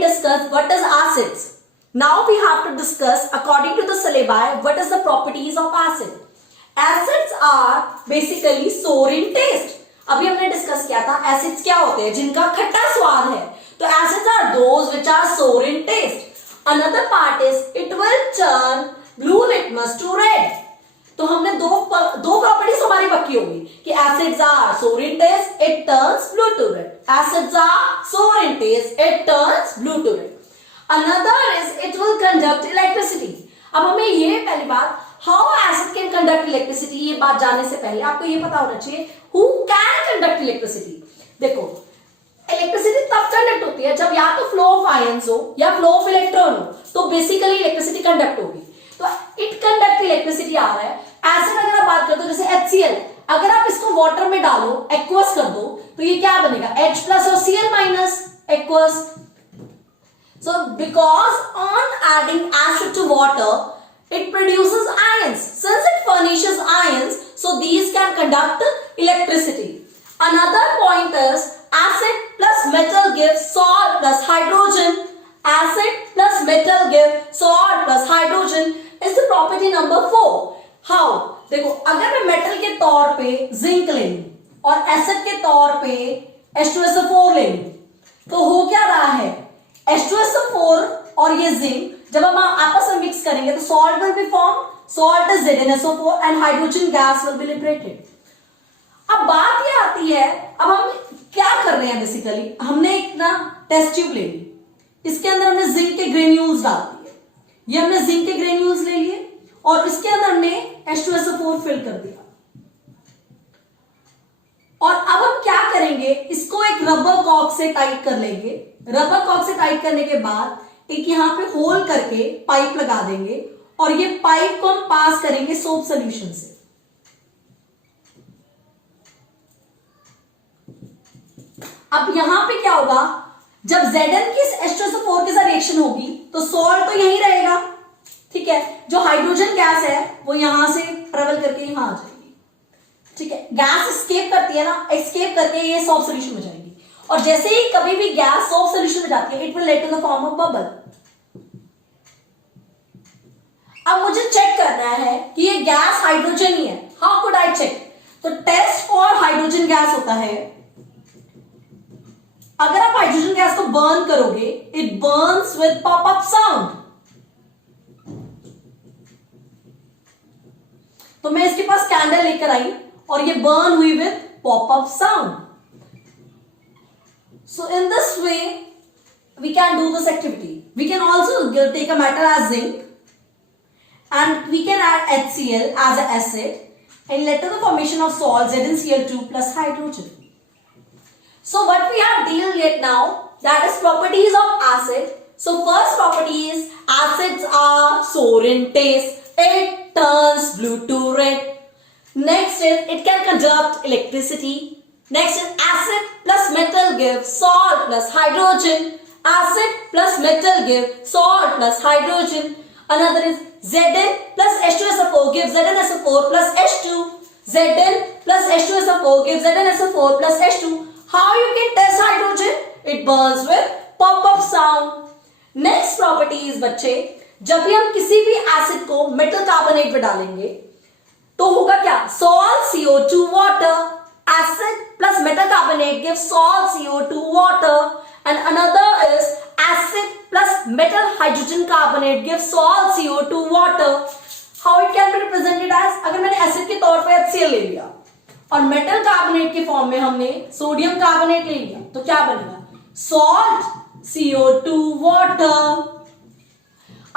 discussed what is acids. Now we have to discuss according to the syllabi what is the properties of acid. Acids are basically sour in taste. अभी हमने discuss किया था acids क्या होते हैं, जिनका खट्टा स्वाद है. तो acids are those which are sour in taste. Another part is it will turn blue litmus to red. तो हमने दो प्रॉपर्टीज हमारी पक्की होगी कि acids are sour in taste, it turns blue to red. Acids are sour in taste, it turns blue to red. Another is it will conduct electricity. अब हमें ये पहली बात, how acid can conduct electricity, ये बात जानने से पहले आपको ये पता होना चाहिए हु कैन कंडक्ट इलेक्ट्रिसिटी. देखो इलेक्ट्रिसिटी तब कंडक्ट होती है जब या तो फ्लो ऑफ आयंस हो या फ्लो ऑफ इलेक्ट्रॉन हो, तो बेसिकली इलेक्ट्रिसिटी कंडक्ट होगी. तो इट कंडक्ट इलेक्ट्रिसिटी आ रहा है. एसिड अगर आप बात करते हो जैसे HCl, अगर आप इसको वाटर में डालो, एक्वस कर दो, तो ये क्या बनेगा, H प्लस और Cl minus aqueous. So because on adding acid to water, it produces ions. Since it furnishes ions, so these can conduct electricity. Another point is acid plus metal gives salt plus hydrogen. Acid plus metal gives salt plus hydrogen is the property number 4. How? देखो अगर मैं metal के तौर पे zinc ले लूं और acid के तौर पे H2SO4 ले लूं, तो हो क्या रहा है, H2SO4 और ये जिंक जब हम आपस में मिक्स करेंगे तो salt will be form. Salt is ZnSO4 and hydrogen gas will be liberated. अब बात ये आती है, अब हम क्या कर रहे हैं, बेसिकली हमने एक ना टेस्ट ट्यूब ले ली, इसके अंदर हमने जिंक के ग्रेन्यूल्स डाल दिए. ये हमने जिंक के ग्रेन्यूल्स ले लिए और इसके अंदर हमने H2SO4 फिल कर दिया. और अब हम क्या करेंगे, इसको एक रबर कॉर्क से टाइट कर लेंगे. रबर कॉर्क से टाइट करने के बाद एक यहां पे होल करके पाइप लगा देंगे और ये पाइप को हम पास करेंगे सोप सॉल्यूशन से. अब यहां पे क्या होगा, जब Zn की H2SO4 के साथ रिएक्शन होगी तो सॉल्ट तो यहीं रहेगा, ठीक है. जो हाइड्रोजन गैस है वो यहां से ट्रेवल करके यहां आ जाएगी, ठीक है. गैस एस्केप करती है ना, एस्केप करके ये सोप सॉल्यूशन में जाएगी. और जैसे ही कभी भी गैस सोप सॉल्यूशन में जाती है, it will let in the form of bubble. अब मुझे चेक करना है कि ये गैस हाइड्रोजन ही है. How could I check? तो टेस्ट फॉर हाइड्रोजन गैस होता है, अगर आप हाइड्रोजन गैस को बर्न करोगे, it burns with pop up sound. तो मैं इसके पास कैंडल लेकर आई और ये बर्न हुई with pop up sound. So in this way we can do this activity. We can also take a metal as zinc and we can add HCl as an acid and lead to the formation of salt ZnCl2 plus hydrogen. So what we have dealt yet now, that is properties of acid. So first property is acids are sour in taste, it turns blue to red. Next is it can conduct electricity. Next is acid plus metal gives salt plus hydrogen. Acid plus metal gives salt plus hydrogen. Another is Zn plus H2SO4 gives ZnSO4 plus H2. Zn plus H2SO4 gives ZnSO4 plus H2. How you can test hydrogen? It burns with pop-up sound. Next property is बच्चे, जब भी हम किसी भी acid को metal carbonate में डालेंगे तो होगा क्या, salt CO2 water. Acid plus metal carbonate gives salt CO2 water. And another is acid plus metal hydrogen carbonate gives salt CO2 water. How it can be represented as, अगर मैंने acid के तौर पे HCl ले लिया और metal carbonate के form में हमने सोडियम कार्बोनेट ले लिया, तो क्या बनेगा, salt CO2 water.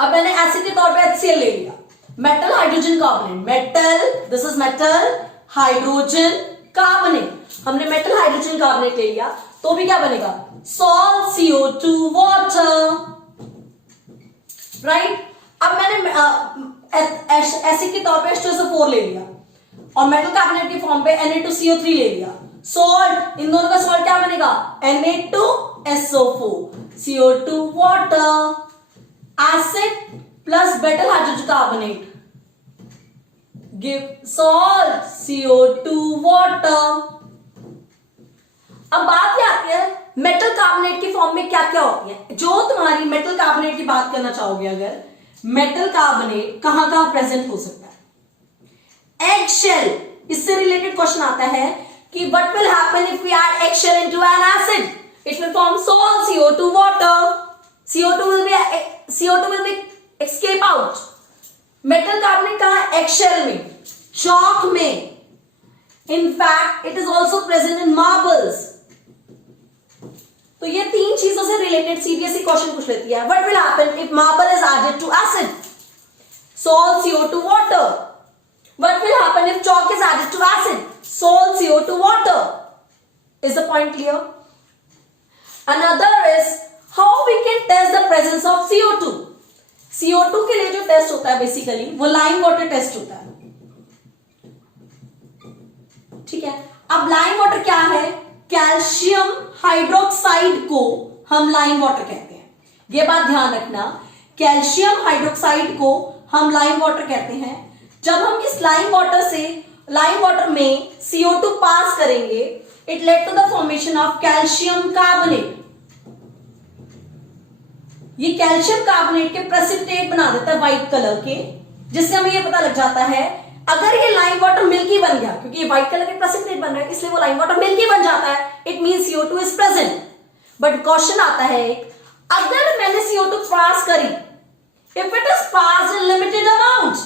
अब मैंने एसिड के तौर पे HCl ले लिया, metal hydrogen carbonate, metal, this is metal hydrogen carbonate, हमने मेटल हाइड्रोजन कार्बोनेट ले लिया, तो भी क्या बनेगा, salt CO2 water, राइट. अब मैंने एसिड के तौर पे H2SO4 ले लिया और मेटल कार्बोनेट के फॉर्म पे Na2CO3 ले लिया. सॉल्ट, इन दोनों का सॉल्ट क्या बनेगा, Na2SO4 CO2 water. Acid plus metal hydrogen carbonate give salt CO2 water. अब बात क्या आती है, मेटल कार्बोनेट की फॉर्म में क्या क्या होती है, जो करना चाहोगे अगर, मेटल कार्बोनेट कहां कहां प्रेजेंट हो सकता है? एग शेल, इससे रिलेटेड क्वेश्चन आता है कि what will happen if we add egg shell into an acid? It will form salt CO2 water. CO2 will be escape out. Metal carbonate कहां? एग शेल में, chalk में. In fact, it is also present in marbles. तो ये तीन चीजों से related CBSE question पूछ लेती है. What will happen if marble is added to acid? Salt CO2 water. What will happen if chalk is added to acid? Salt CO2 water. Is the point clear? Another is how we can test the presence of CO2. CO2 के लिए जो test होता है basically वो lime water test होता है. ठीक है. अब लाइम वाटर क्या है? कैल्शियम हाइड्रोक्साइड को हम लाइम वाटर कहते हैं. ये बात ध्यान रखना, कैल्शियम हाइड्रोक्साइड को हम लाइम वाटर कहते हैं. जब हम इस लाइम वाटर में CO2 पास करेंगे, it led to the formation of calcium carbonate. ये कैल्शियम कार्बोनेट के प्रेसिपिटेट बना देता है व्हाइट कलर के, जिससे हमें ये पता लग जाता है अगर ये लाइम वाटर मिल्की बन गया, क्योंकि ये व्हाइट कलर के प्रेसिपिटेट बन रहा है इसलिए वो लाइम वाटर मिल्की बन जाता है. It means CO2 is present. But question आता है अगर मैंने CO2 पास करी, if it is pass in limited amount,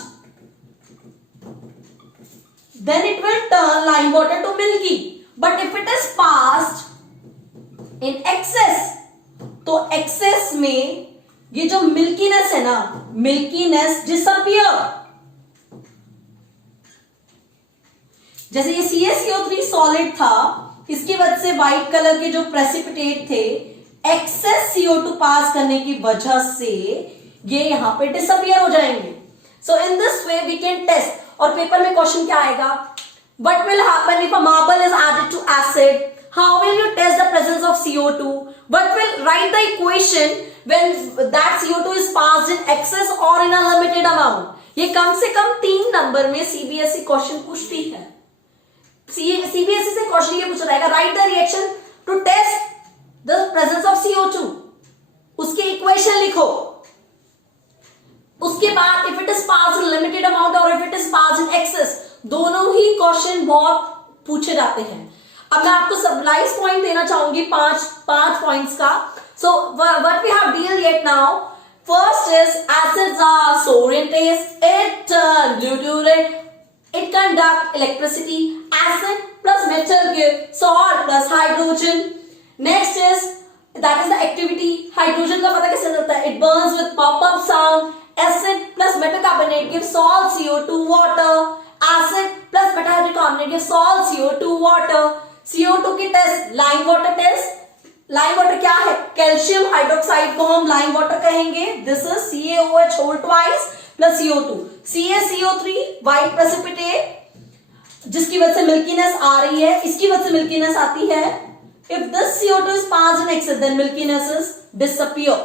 then it will turn lime water to milky. But if it is passed in excess, तो excess में ये जो milkiness है ना, मिल्कीनेस डिसअपियर. जैसे ये CaCO3 सॉलिड था, इसकी वजह से व्हाइट कलर के जो प्रेसिपिटेट थे, एक्सेस CO2 पास करने की वजह से ये यहां पे डिसअपियर हो जाएंगे. So in this way we can test. और पेपर में क्वेश्चन क्या आएगा? What will happen if a marble is added to acid? How will you test the presence of CO2? What will write the equation when that CO2 is passed in excess और in a limited amount? ये कम से कम 3 number में CBSE question पूछती है. CBSE से question ये पूछा जाएगा, right the reaction to test the presence of CO2. उसकी इक्वेशन लिखो. उसके बाद if it is pass in limited amount और if it is pass in excess, दोनों ही क्वेश्चन बहुत पूछे जाते हैं. अब मैं आपको सप्लाइज पॉइंट देना चाहूंगी 5 पॉइंट्स का. So what we have deal yet now. First is acids are sour in taste, it turn blue to red, it conduct electricity. Acid plus metal give salt plus hydrogen. Next is that is the activity. Hydrogen का पता कैसे चलता है? It burns with pop-up sound. Acid plus metal carbonate gives salt CO2 water. Acid plus metal hydrocarbonate gives salt CO2 water. CO2 की test lime water test. Lime water क्या है? Calcium hydroxide को हम लाइम वाटर कहेंगे. This is CaOH whole twice plus CO2. CaCO3 white precipitate जिसकी वजह से milkiness आ रही है, इसकी वजह से मिल्कीनेस आती है. If this CO2 is passed in excess then milkiness is disappear.